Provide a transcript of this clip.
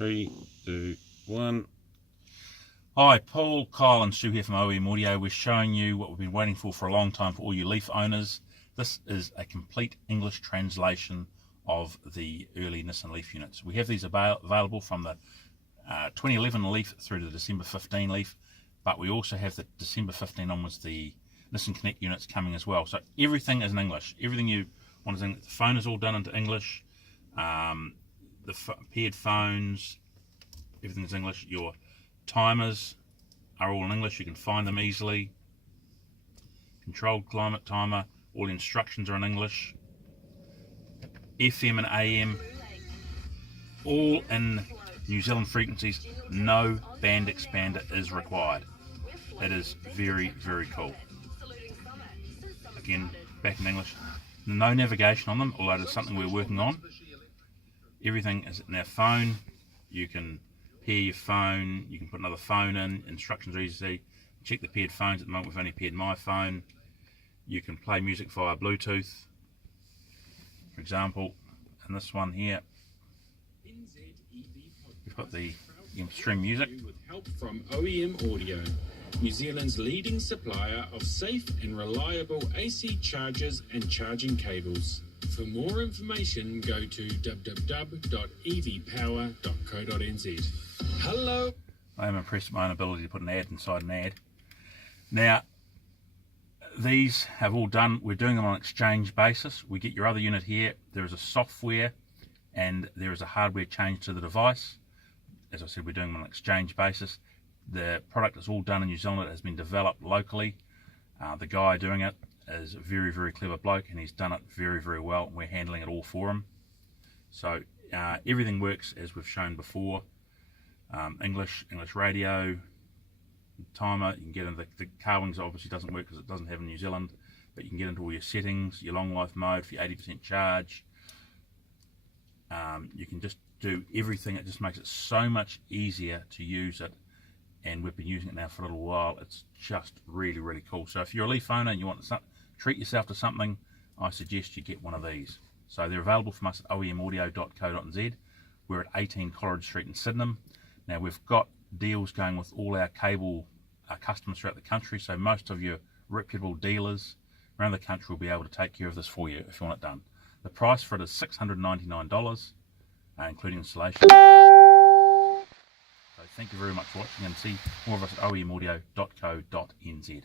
3, 2, 1. Hi, Paul, Kyle and Stu here from OEM Audio. We're showing you what we've been waiting for a long time for all you Leaf owners. This is a complete English translation of the early Nissan Leaf units. We have these available from the 2011 Leaf through to the December 15 Leaf, but we also have the December 15 onwards the Nissan Connect units coming as well. So everything is in English. Everything you want is in English. The phone is all done into English. The paired phones, everything's English. Your timers are all in English. You can find them easily. Controlled climate timer, all the instructions are in English. FM and AM, all in New Zealand frequencies. No band expander is required. It is very, very cool. Again, back in English. No navigation on them, although it's something we're working on. Everything is in our phone. You can pair your phone, you can put another phone in, instructions are easy. Check the paired phones. At the moment we've only paired my phone. You can play music via Bluetooth. For example, in this one here, we've got the stream music. With help from OEM Audio, New Zealand's leading supplier of safe and reliable AC chargers and charging cables. For more information, go to www.evpower.co.nz. Hello. I am impressed with my own ability to put an ad inside an ad. Now, these have all done, we're doing them on an exchange basis. We get your other unit here. There is a software and there is a hardware change to the device. As I said, we're doing them on an exchange basis. The product is all done in New Zealand. It has been developed locally. The guy doing it is a very, very clever bloke and he's done it very, very well. We're handling it all for him. So everything works as we've shown before. English radio, timer. You can get into the car wings. Obviously doesn't work because it doesn't have in New Zealand, but you can get into all your settings, your long life mode for your 80% charge. You can just do everything. It just makes it so much easier to use it, and we've been using it now for a little while. It's just really, really cool. So if you're a Leaf owner and you want to treat yourself to something, I suggest you get one of these. So they're available from us at oemaudio.co.nz. We're at 18 Coleridge Street in Sydenham. Now we've got deals going with all our cable customers throughout the country, so most of your reputable dealers around the country will be able to take care of this for you if you want it done. The price for it is $699, including installation. So thank you very much for watching, and see more of us at oemaudio.co.nz.